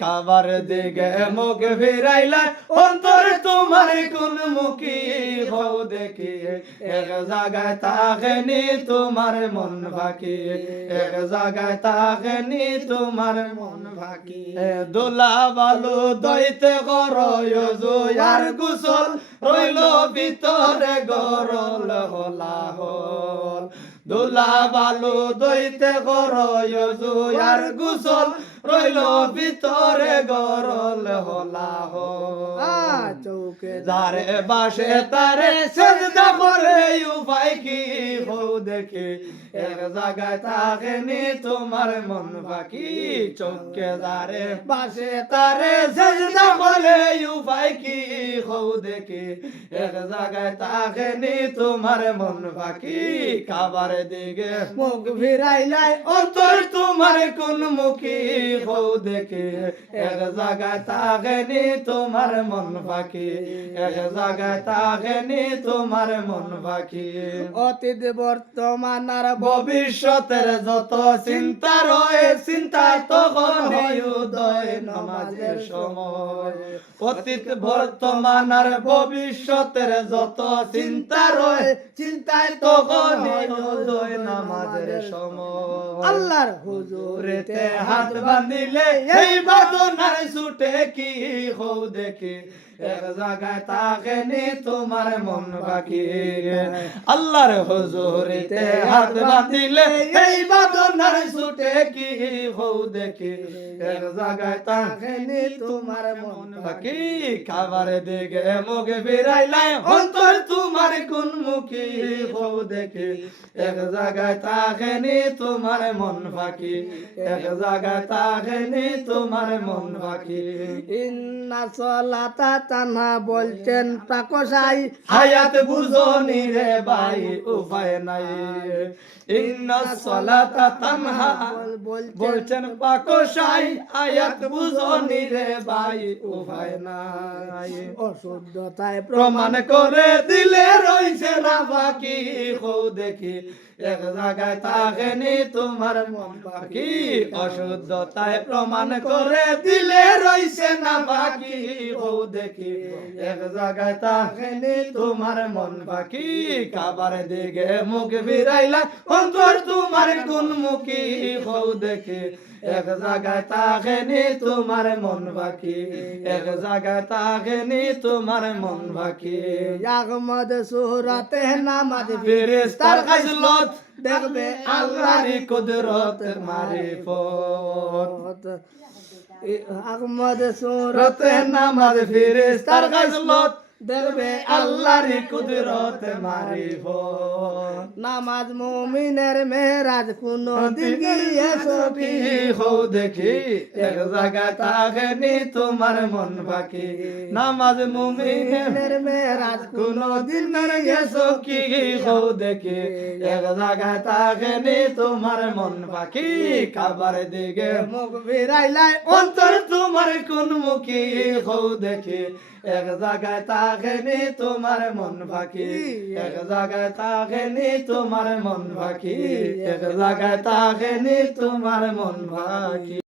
খাবার দিকে মুখ ফিরাইলে অন্তর তোমার কোন মুখী হও দেখি এক জায়গায় থাকেনি তোমার মন ফাঁকি এক জায়গায় থাকেনি তোমার মন ফাঁকি দোলা বালু দইতে করো আর গুসল রইল ভিতরে গরল হলা হল দোলা বালু দইতে করো আর গুসল রইল ভিতরে গরল হলা হল চৌকে যারে বাসে তারে সেজদা করে উপায় কি হও দেখি এক জায়গায় থাকেনি তোমার মন ফাঁকি চৌকে যারে বাসে তারে সেজদা করে উপায় কি হও দেখি এক জায়গায় থাকেনি তোমার মন ফাঁকি খাবার দিকে মুখ ফিরাইলাই অন্তর তোমার কোন মুখী হও দেখি এক জায়গায় থাকেনি তোমার মন ফাঁকি এক জায়গায় থাকেনি তোমার মন ফাঁকি অতীত বর্তমান আর ভবিষ্যতের যত চিন্তা রয়ে চিন্তা তখন উদয় নামাজের সময় অতীত বর্তমান আর ভবিষ্যতের যত চিন্তা রয়ে চিন্তায় তখন উদয় নামাজের সময় আল্লাহর হুজুরেতে হাত বাঁধিলে এই বাঁধনার ছুটে কি হও দেখি এক জায়গায় থাকেনি তোমার মন ফাঁকি আল্লাহর হুজুরেতে হাত বাঁধিলে এই বাঁধনার ছুটে কি হও দেখি এক জায়গায় থাকেনি তোমার মন ফাঁকি খাবার দিকে মুখ ফিরাইলাই অন্তর তোমার কোন মুখী হও দেখি এক জায়গায় থাকেনি তোমার মন ফাঁকি এক জায়গায় থাকেনি তোমার মন ফাঁকি ইন্না সলাতা তানহা বলছেন পাকসাই হায়াত বুঝনি রে ভাই উপায় নাই ইন্না সলাতা তানহা বলছেন পাকসাই হায়াত বুঝনি রে ভাই উপায় নাই অশুদ্ধতায় প্রমাণ করে দিলে রইছে না বাকি হও দেখি এক জায়গায় থাকেনি তোমার মন ফাঁকি অশুদ্ধতায় প্রমাণ করে দিলে রইছে না বাকি হও দেখি এক জায়গায় থাকেনি তোমার মন ফাঁকি খাবার দিকে মুখ ফিরাইলা অন্তর তোমার কোন মুখী হও দেখি এক জায়গায় থাকেনি তোমার মন ফাঁকি এক জায়গায় থাকেনি তোমার মন ফাঁকি আহমদ সুরাতে নামাজ ফেরেশতার খাজলত দেখবে আল্লাহর কুদরত মারিফত আহমদ সুরাতে নামাজ ফেরেশতার খাজলত দেখবে আল্লাহর কুদরত মারিফত নামাজ মুমিনের মেরাজ কোন দিন গিয়ে সখী হও দেখি এক জায়গায় থাকেনি তোমার মন ফাঁকি নামাজ মুমিনের মেরাজ কোন দিন গিয়ে সখী হও দেখি এক জায়গায় থাকেনি তোমার মন ফাঁকি খাবার দিকে মুখ ফিরাইলাই অন্তর তোমার কোন মুখী হও দেখি এক জায়গায় থাকেনি তোমার মন ফাঁকি এক জায়গায় থাকেনি তোমার মন ফাঁকি এক জায়গায় থাকেনি তোমার মন ফাঁকি।